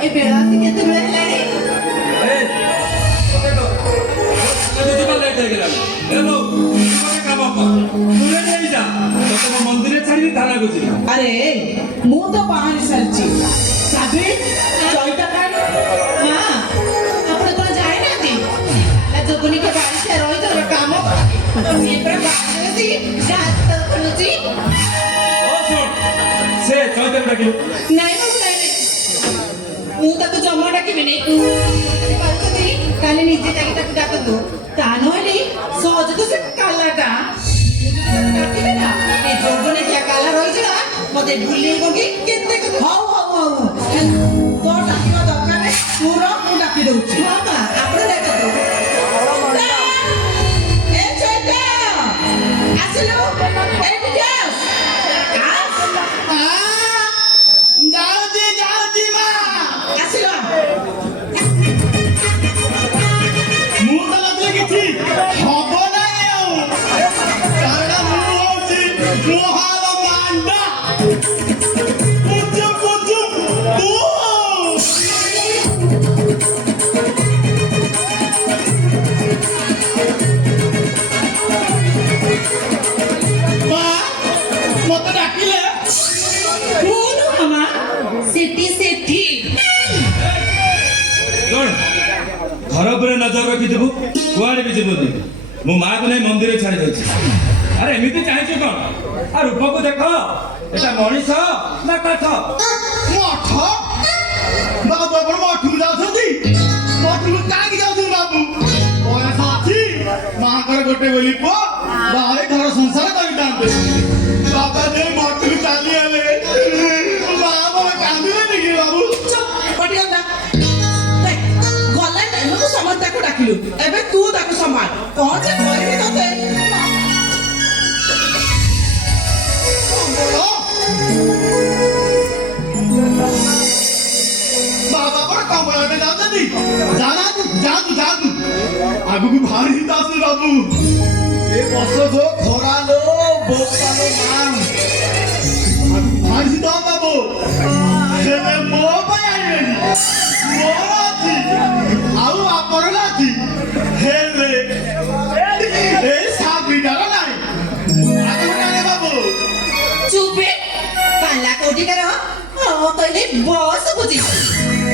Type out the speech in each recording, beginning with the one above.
ए बेला से केते बेला हेलानी ए तुझे पर लेट गया हेलो तुम्हारे काम आप दूरे नहीं जा तो तुम मंदिर छाड़ी थाना को जी अरे मु तो बाहर सरची साबे चौटा काट हां आपण तो जाय ना ती ला जोगुनी के बारी से रोई तो काम तो ये पर बाहर से सात तो करूची ओ सुन से चौथे डाकिलो नाही ମୁଁ ତାକୁ ଜମା ଡାକିବିନି ପାରୁଛନ୍ତି କାଲି ନିଜେ ଯାଇକି ତାକୁ ଡାକନ୍ତୁ ତା ନହେଲେ ସହଜ ତ ସେ କାଲାଟା ଡାକିବେ ନା ଏ ଯୋଗନେ କିଆ କାଲା ରହିଛି ନା ମତେ ଭୁଲେଇବ କି କେତେ ହଉ ହଉ ହଉ ତୋ ଡାକିବା ଦରକାର ନାହିଁ ତୋର ମୁଁ ଡାକି ଦଉଛି ହଁ ମା ଆପଣ ଡାକନ୍ତୁ ଏ ଚୈତ୍ୟ ଆସିଲୁ ଏଇଠି ଯାଉଛି ମା ଆସିଲ ମୁଁ ତ ନଥିଲେ କିଛି ହବ ନାହିଁ ଆଉ କାରଣ ମୁଁ ହଉଛି ମହାନ ମାଣ୍ଡା ପୁଚୁ ପୁଚୁ ମା ମତେ ଡାକିଲେ ମୁଁ ନୁହଁ ମା ସେଠି ସେଠି सुन घर पर नजर रखिदेबु कुआड़े भी जीवन मो माँ को नहीं मंदिर छाड़ी देछि अरे एमती चाहे कौन आ रूप को देख एटा मनीष ना काठ ମଠ ବାବୁ ଆପଣ ମଠକୁ ଯାଉଛନ୍ତି ମଠକୁ କାହିଁକି ଯାଉଛନ୍ତି ବାବୁ ବୟସ ଅଛି ମାଙ୍କର ଗୋଟେ ବୋଲି ପୁଅ ବାହାରେ ଘର ସଂସାର କରିଥାନ୍ତେ ବାବା ଯେ ମଠକୁ ଚାଲିଗଲେ ମା ବାବା କାନ୍ଦିବେନି କି ବାବୁ ପଟିଗଲା ଗଲା ଟାଇମକୁ ସମସ୍ତେ ତାକୁ ଡାକିଲୁ ଏବେ ତୁ ତାକୁ ସମ୍ଭାଳ କଣ ଯେ କହିବି ତତେ ବାବା କଣ କମ୍ବଳରେ ଯାଉଛନ୍ତି ଯାଆନ୍ତୁ ଯାଆନ୍ତୁ ଯାଆନ୍ତୁ ଆଗକୁ ଭାରି ହିତା ଆସୁଛି ବାବୁ ଏ ବର୍ଷ ଯୋଉ ଖରା ଲୋ ବୋପାଲୋ ମାମ୍ ଭାରି ହିତା ବାବୁ ହେଲେ ମୋ ପାଇଁ ଆଣିବେନି ମୋର ଅଛି ଆଉ ଆପଣଙ୍କ ଅଛି ହେଲେ ଏଇ ସାବିଟାର ନାହିଁ ଆଗକୁ ଆଣେ ବାବୁ ଚୁପେ କାଲା କୋଉଠି କର କହିଲେ ବସ ବୁଝି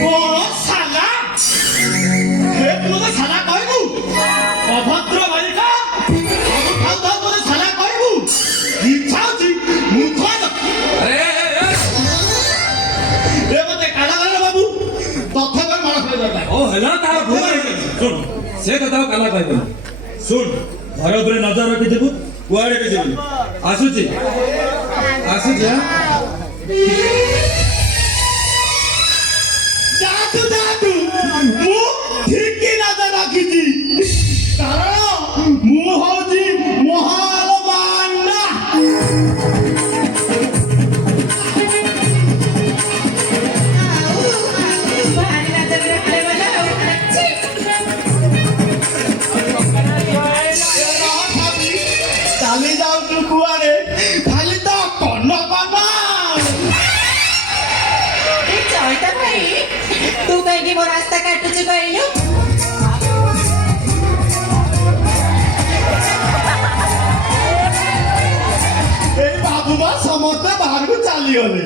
କଣ ସାଲା ହେ ତୁ ତ ସାଲା କହିବୁ ଅଭଦ୍ର ବାଳିକା ସବୁ ଖାଉ ଖାଉ ତୋତେ ସାଲା କହିବୁ ଇଚ୍ଛା ଅଛି ମୁଁ ଥୋଇ अरे ଏ ମତେ କାଢା ଦେଲେ ବାବୁ ତଥାପି ମାଳ ଖାଇ ଦରକାର ओ हेला तार भूल सुन से कथा काला कहबे सुन घर पर नजर रखिदेबु कुआड़े भी जीवन आसुची आसुची ଯାଆନ୍ତୁ ଯାଆନ୍ତୁ ମୁଁ ଠିକ ନଜର ରଖିଛି କାରଣ ମୁଁ ହଉଛି ମହାନ ମାଣ୍ଡା ଭାରି ନଜରରେ ଖାଇବଲା ଚାଲି ଯାଉଛୁ କୁଆଡେ ଖାଲି ତ କନ ଚୈତା ଭାଇ ତୁ କାହିଁକି ମୋ ରାସ୍ତା କାଟୁଛୁ କହିଲୁ ଏଇ ବାବୁ ମା ସମସ୍ତେ ବାହାରକୁ ଚାଲିଗଲେ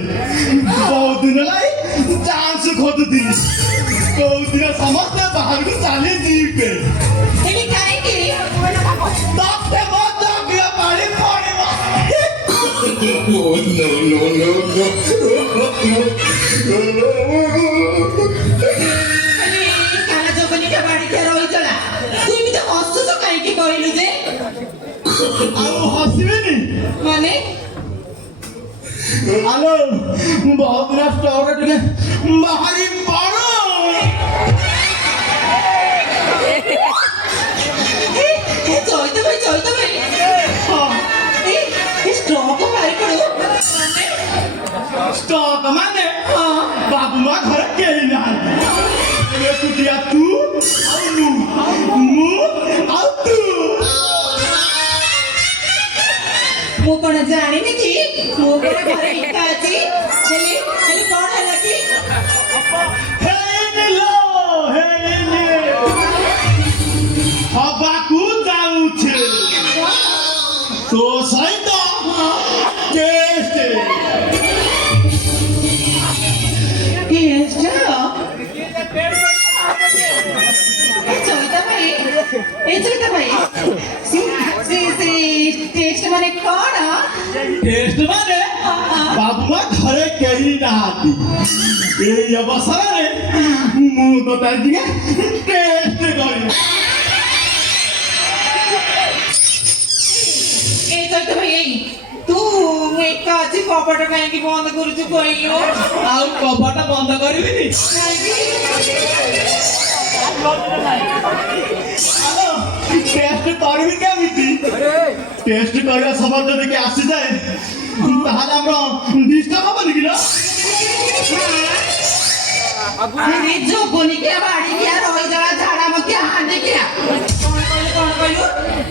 ବହୁତ ଦିନ ହେଲାଇ ଚାନ୍ସ ଖୋଜୁଥିଲି କୋଉଦିନ ସମସ୍ତେ ବାହାରକୁ ଚାଲି ଯିବେ ହେଲେ କାହିଁକି ତତେ ମୋ ଜଗିବା ପାଣି ପଡିବ କାଲା ଜଗନିକା ବାଡ଼ିକା ରହିଚଲା ତୁ ଏମିତି ହସୁଛ କାହିଁକି କହିଲୁ ଯେ ଆଉ ହସିବେନି ମାନେ ହ୍ୟାଲୋ ମୁଁ ବହୁତ ଦିନ ଷ୍ଟୋରରେ ଟିକେ ବାହାରି ପଡ ଚୈତା ଭାଇ ଷ୍ଟ୍ରୋକ ମାରି ପଡୁ ଷ୍ଟକ୍ ମାନେ ହଁ ବାବୁ ମା ଘରେ କେହି ନାହାନ୍ତି ଏକୁଟିଆ ତୁ ଆଉ ମୁଁ ଆଉ ତୁ ମୁଁ କଣ ଜାଣିନି କି ମୋ ଘରେ ଏକା ଅଛି ହେଲେ କଣ ହେଲା କି ହେ ଏ ଚଳିତ ଭାଇ ସେ ଟେଷ୍ଟ ମାନେ କଣ? ଟେଷ୍ଟ ମାନେ ବାବୁମା ଘରେ କେହି ନାହାନ୍ତି ଏଇ ଅବସରରେ ମୁଁ ତ ଟିକେ ଟେଷ୍ଟ କରିବି। ଏ ଚଳିତ ଭାଇ ତୁ ଏକା ଅଛି କବାଟ କାହିଁକି ବନ୍ଦ କରୁଛୁ କହିଲୁ? ଆଉ କବାଟ ବନ୍ଦ କରିବିନି। ଟେଷ୍ଟ କରିବି କେମିତି? ଟେଷ୍ଟ କରିବା ସମୟ ଯଦି କିଏ ଆସିଯାଏ ତାହେଲେ ଆମର ଡିଷ୍ଟର୍ବ ହବନି କି ନା? ଆରେ ଯୋଗନିକିଆ ବାଡ଼ିକିଆ ରହିଗଲା ଝାଡ଼ା ମତିଆ ହାଣ୍ଡିକିଆ କଣ କହିଲୁ?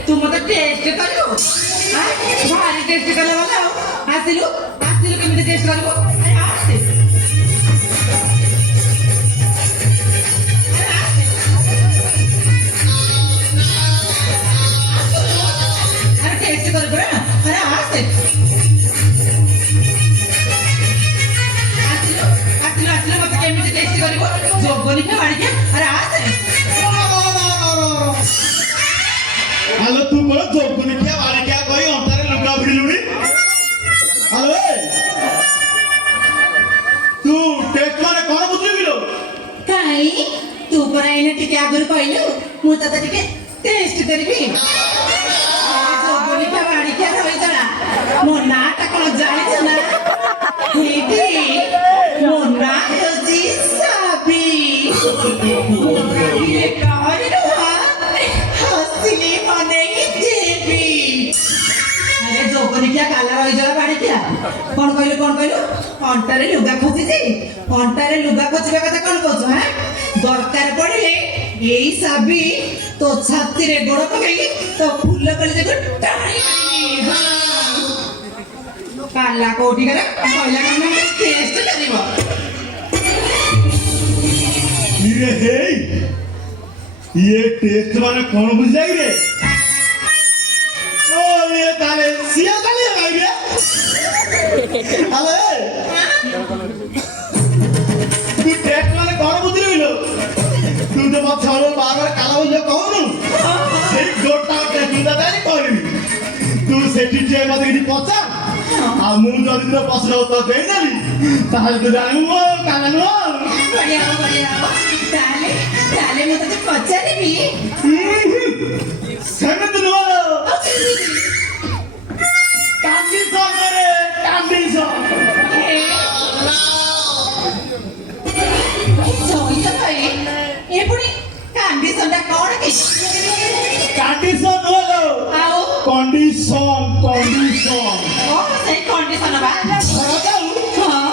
ତୁ ମତେ ଟେଷ୍ଟ କରିବୁ? ଭାରି ଟେଷ୍ଟ କଲେ ଭଲ ଆଉ। ଆସିଲୁ କେମିତି ଟେଷ୍ଟ କରିବୁ? ଆରେ ଆସେ। ଆରେ ଟେଷ୍ଟ କରିବୁ ନା? ଆରେ ଆସେ। ଆସିଲୁ ମତେ କେମିତି ଟେଷ୍ଟ କରିବୁ? ଯୋଗନିକିଆ ବାଡ଼ିକିଆ ଆରେ ଆସେ। ହ୍ୟାଲୋ ତୁ କଣ ଯୋଗୁନିକିଆ ବାଳିକିଆ କହି ଅଣ୍ଟାରେ ଲୁଗା ଭିଡ଼ିଲୁଣି? ହ୍ୟାଲୋ ତୁ ଟେଷ୍ଟ ମାନେ କଣ ବୁଝିଲୁ? କାଇଁ ତୁ ପରା ଏଇନେ ଟିକେ ଆଗରୁ କହିଲୁ ମୁଁ ତତେ ଟିକେ ଟେଷ୍ଟ କରିବି। ଯୋଗନିକା ବାଡ଼ିକିଆ ରହିଗଲା। ମୋ ନାଁଟା କଣ ଜାଣିଛୁ ନା? ଏଇଠି ମୋ ନାଁ ହେଉଛି ସାବି। କହିଲୁ ହସିଲି ମନେ ହିଁ ଦେବି। ଆରେ ଯୋଗନିକିଆ କାଲା ରହିଗଲା ବାଡ଼ିକିଆ। କଣ କହିଲୁ? ଅଣ୍ଟାରେ ଲୁଗା ଖୋଜିଛି। ଅଣ୍ଟାରେ ଲୁଗା ଖୋଜିବା କଥା କଣ କହୁଛୁ? ଦରକାର ପଡ଼ିଲେ ଏଇ ସାବି ତୋ ଛାତିରେ ଗୋଡ଼ ପକେଇ ତୋ ଫୁଲ କଲିଜାକୁ ଟାଣି କାଲା କୋଉଠି ଗଲା? କହିଲା କଣ ଟେଷ୍ଟ କରିବ? ଇରେ ହେଇ ଇଏ ଟେଷ୍ଟ ମାନେ କଣ ବୁଝିଯାଇ ରେ? ଓ ଇଏ ତାଲେ ସିଆ ତାଲେ ଭାଇରେ। ଆଲେ ତୁ ଟେଷ୍ଟ ମାନେ କଣ ବୁଝିଲୁ? ତୁ ତ ମତେ ଛାଡ ବାରବାର କାଲା ବୁଝ କହୁନୁ ସେଇ ଗୋଟା ଟେଷ୍ଟ ତାରି କରିବି। ତୁ ସେଠି ଠିଆ ମତେ କିଛି ପଚାର ଆଉ ମୁଁ ଯଦି ତୋ ପ୍ରଶ୍ନ ଉତ୍ତର ଦେଇଦେଲି ତାହେଲେ ତୁ ଜାଣିବୁ କାଲା ନୁହଁ। ବଢିଆ ତାହେଲେ ମୁଁ ତତେ ପଚାରିବି। ସେମିତି ନୁହଁ କଣ୍ଡିସନ ରେ କଣ୍ଡିସନ। ଚଳିତ ଭାଇ ଏ ପୁଣି କଣ୍ଡିସନଟା କଣ କି? କଣ୍ଡିସନ ନୁହଁ ଆଉ କଣ୍ଡିସନ ସେଇ କଣ୍ଡିସନ ବା। ହଁ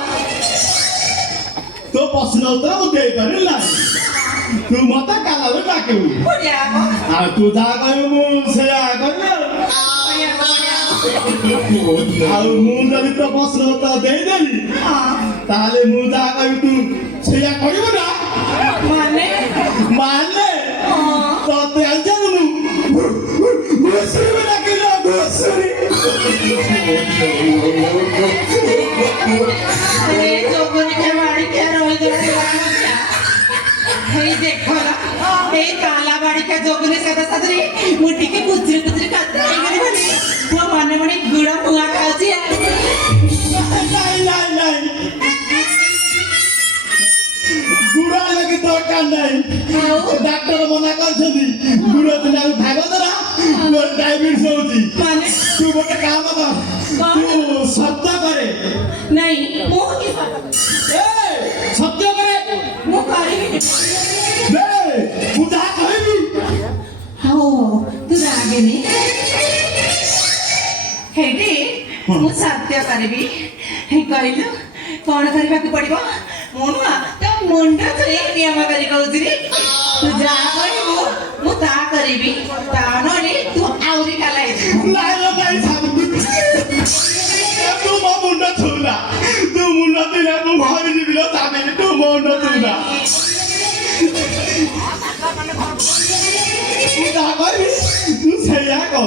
ତୋ ପ୍ରଶ୍ନ ଉତ୍ତର ମୁଁ ଦେଇପାରିବି ନାହିଁ। ତୁ ମତେ କାଲାରେ ଡାକିବୁ ବଢିଆ ହବ। ଆଉ ତୁ ଯାହା କହିବୁ ମୁଁ ସେଇଆ କରିବି ଆଉ ମୁଁ ଯଦି ତୋ ପ୍ରଶ୍ନ ଉତ୍ତର ଦେଇଦେଲି ତାହେଲେ ମୁଁ ଯାହା କହିବି ତୁ ସେଇଆ କରିବୁ ନା? ମାନେ ତତେ ଜାଣିଛୁ ଘୁଷୁରି ଡାକିଲ ଘୁଷୁରି। ଯୋଗନିକା ବାଡ଼ିକିଆ ରହିଗଲା। ଏଇ ଦେଖ ଏଇ କାଲା ବାଡ଼ିକା ଯୋଗନି ସାଥରେ ମୁଁ ଟିକେ କୁଚୁରି କଥା ହେଇଗଲି ବୋଲି ମୋ ମନେ ଗୁଡ଼ ମୁଆ ଖାଉଛି। ନାଇଁ ଗୁଡ଼ ଲାଗି ଦରକାର ନାହିଁ। ଡାକ୍ତର ମନା କରିଛନ୍ତି ଗୁଡ଼ ଦିନରେ ଭାଗ ଦ୍ୱାରା ମୋର ଡାଇବେଟିସ୍ ହଉଛି। ତୁ ଗୋଟେ କାମ କର ତୁ ସତ୍ୟ କରେ। ନାଇଁ ମୁଁ ସତ୍ୟ କରେ ମୁଁ କରିବି। ମୁଁ ଯାହା କହିବି ହଉ ତୁ ରାଗେନି। ହେଇଟି ମୁଁ ସତ୍ୟ କରିବି। କହିଲୁ କଣ କରିବାକୁ ପଡିବ? ମୁଁ ନୁହଁ ତୋ ମୁଣ୍ଡ ଛୁଇଁ ନିୟମ କରି କହୁଛି। ତୁ ଯାହା କରିବୁ ମୁଁ ତାହା କରିବି। ତା ନହେଲେ ତୁ ଆହୁରି କାଲା ହେଇଯିବୁ। ତୁ ମୋ ମୁଣ୍ଡ ଛୁଇଁଲା ତୁ ମୁଣ୍ଡ ଥିଲେ ମୁଁ ମରିଯିବି ଲୋ ଚାବିନି। ତୁ ମୋ ମୁଣ୍ଡ ଛୁଇଁଲା ତୁ ଯାହା କରିବି ତୁ ସେଇଆ କର।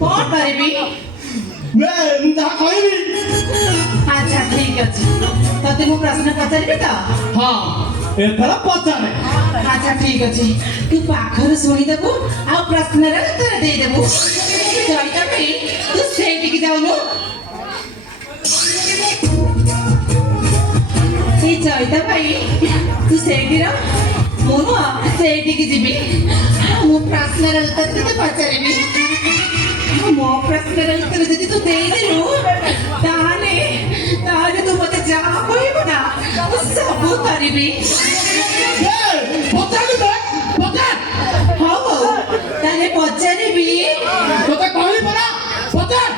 କଣ କରିବି? ମୁଁ ଯାହା କହିବି। ଆଚ୍ଛା ଠିକ ଅଛି। ତତେ ମୁଁ ପ୍ରଶ୍ନ ପଚାରିବି ତ? ହଁ ଏଥର ପଚାରେ। ଆଚ୍ଛା ଠିକ ଅଛି ତୁ ପାଖରୁ ଶୁଣିଦେବୁ ଆଉ ପ୍ରଶ୍ନର ଉତ୍ତର ଦେଇଦେବୁ ଜୟିତା ଭାଇ ତୁ ସେଇଠିକି ଯାଉନୁ এই জয়িতা ভাই ତୁ ସେଇଠି ରହ ମୁଁ ନୁହଁ ସେଇଠିକି ଯିବି ମୁଁ ପ୍ରଶ୍ନର ଉତ୍ତର ତତେ ପଚାରିବି ମୋ ପ୍ରଶ୍ନର ଉତ୍ତର ଯଦି ତୁ ଦେଇଦେଲୁ ତାହେଲେ ତାହେଲେ ତୁ ମତେ ଯାହା କହିବୁ ନା ମୁଁ ସବୁ କରିବି ପଚାରିବି ପଚାର। ହଉ ହଉ ତାହେଲେ ପଚାରିବି ତତେ କହିଲି ପରା ପଚାର।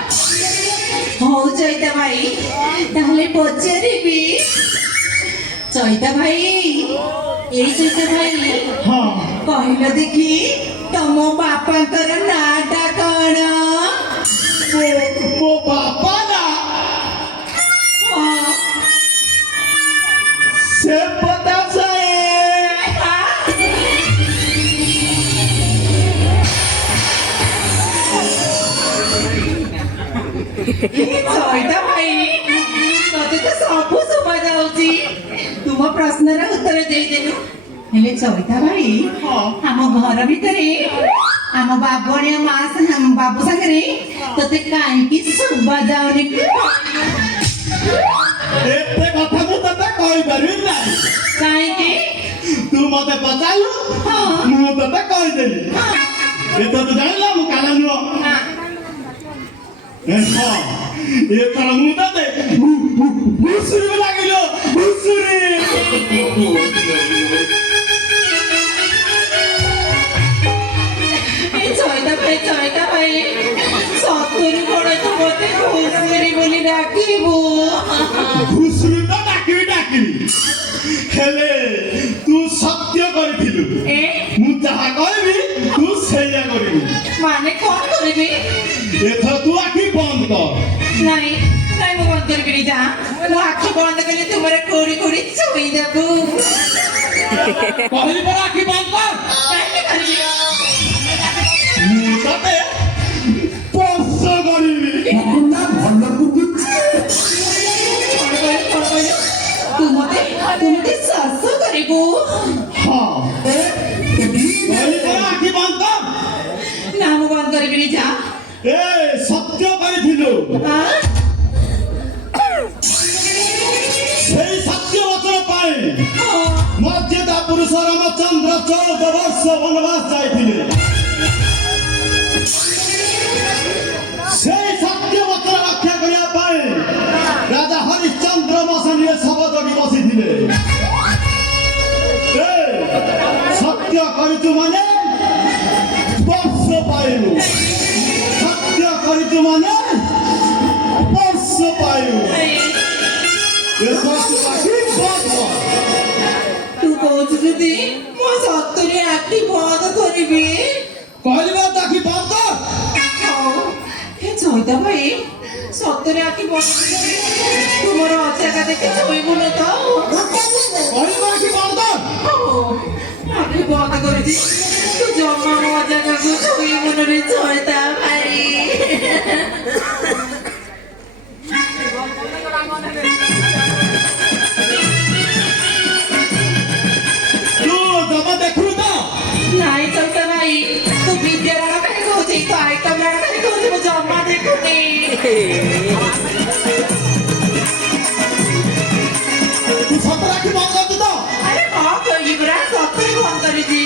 ହଉ ଜୟିତା ଭାଇ ତାହେଲେ ପଚାରିବି ଜୟିତା ଭାଇ ଏଇ ଜୟିତା ଭାଇ ହଁ କହିଲ ଦେଖି ତମ ବାପାଙ୍କର ନାଁଟା କଣ ମୋ ବାପା ନା ହଁ। ସେ ପତା ସାଏ। ଜୟିତା ଭାଇ ତତେ ତ ସବୁ ଶୁଭା ଯାଉଛି ତୁମ ପ୍ରଶ୍ନର ଉତ୍ତର ଦେଇଦେଲୁ ହେଲେ ଜୟିତା ଭାଇ ଆମ ଘର ଭିତରେ ଆମ ବାବୁଆଣିଆ ମା ବାବୁ ସାଙ୍ଗରେ ତତେ କାହିଁକି ଶୁଭା ଯାଉନି ଏତେ କଥା ମୁଁ ତତେ କହିପାରିବି ନାହିଁ। କାହିଁକି ତୁ ମତେ ପଚାରିଲୁ ହଁ। ମୁଁ ତତେ କହିଦେଲି ଏଥର ତୁ ଜାଣିଲ ମୁଁ କାଲା ନୁହଁ। ନା, ହଁ ଏଥର ମୁଁ ତତେ ଘୁଷୁରି ଲାଗିଲ ଘୁଷୁରି। এই জয়িতা ভাই সত্যি করে তো মতে ঘুষুরি বলি ডাকিবো ঘুষুরি তো ডাকিবি ডাকিবি ହେଲେ ତୁ ସତ୍ୟ କରିଥିଲୁ ଏ ମୁଁ ଯାହା କହିବି ତୁ ସେଇଆ କରିବୁ। ମାନେ କଣ କରିବି ଏଥର ତୁ ଆଖି ବନ୍ଦ କର। ନାଇଁ ନାଇଁ ମୁଁ ବନ୍ଦ କରିବିନି ଯା ମୁଁ ଆଖି ବନ୍ଦ କଲେ ତୁମର କୋଡ଼ି କୋଡ଼ି ଛୁଇଁ ଦେବୁ କହିଲି ପରା ଆଖି ବନ୍ଦ କର। କାହିଁକି କରିବି ମୁଁ ତତେ ସ୍ପର୍ଶ କରିବି। କଣ କହିଲୁ ତୁ ମତେ ଶସ କରିବୁ ହଁ କହିଲି ପରା ଆଖି ବନ୍ଦ କର। ନା ମୁଁ ବନ୍ଦ କରିବିନି ଯା ଏ ସତ୍ୟ କରିଥିଲୁ ଆଁ? ସେଇ ସତ୍ୟ ବଚନ ପାଇଁ ହଁ। ମର୍ଯ୍ୟାଦା ପୁରୁଷ ରାମଚନ୍ଦ୍ର 14 ବର୍ଷ ବନବାସ ଯାଇଥିଲେ। ସେଇ ସତ୍ୟ ବଚନ ରକ୍ଷା କରିବା ପାଇଁ ରାଜା ହରିଶ୍ଚନ୍ଦ୍ର ମଶାନୀରେ ଶବ ଜଗି ବସିଥିଲେ। ଏ, ସତ୍ୟ କରିଛୁ ମାନେ ସ୍ପର୍ଶ ପାଇବୁ। ସତ୍ୟ କରିଛୁ ମାନେ ସ୍ପର୍ଶ ପାଇବୁ। ଏଥର ତୁ ଆଖି ବନ୍ଦ କର। ତୁ କହୁଛୁ ଯଦି ମୁଁ ସତରେ ଆଖି ବନ୍ଦ କରିବି କହିଲି ବା ତୁ ଆଖି ବନ୍ଦ କର। ହଉ ହେ ଜୟିତା ଭାଇ ସତରେ ଆଖି ବନ୍ଦ କରିବି ତୁମର ଅଜାଗା ଦେଖି ଶୋଇବୁନି ତ କହିଲି ବା ଆଖି ବନ୍ଦ କର। ହଉ, ଆଖି ବନ୍ଦ କରିଛି ତୁ ଜମା ମୋ ଅଜାଗାକୁ ଶୋଇବୁନି ରେ ଜୟିତା ଭାଇ ତୁ ଜମା ଦେଖୁନୁ ତ ନାଇଁ ଜୟିତା ଭାଇ ତୁ ବିଦ୍ୟାଳୟ କାହିଁ କହୁଛି ତୁ ଆଇଟମ କାହିଁ କହୁଛି ମୁଁ ଜମା ଦେଖୁନି ତୁ ସତରେ ଆଖି ବନ୍ଦ କରୁଛୁ ତ। ଆରେ କଣ କହିଲି ପୁରା ସତରେ ବନ୍ଦ କରିଛି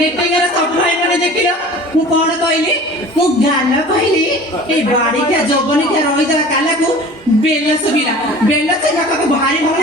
ନେଟେଙ୍ଗର ସବୁ ଭାଇ ମାନେ ଦେଖିଲ ମୁଁ କଣ କହିଲି ମୁଁ ଗାଲ କହିଲି ଏଇ ବାଡ଼ିକା ଜବନିକା ରହିଥିଲା କାଲାକୁ ବେଲ ସୁବିଲା ବେଲ ସୁବିଲା ଭାରି ଭଲ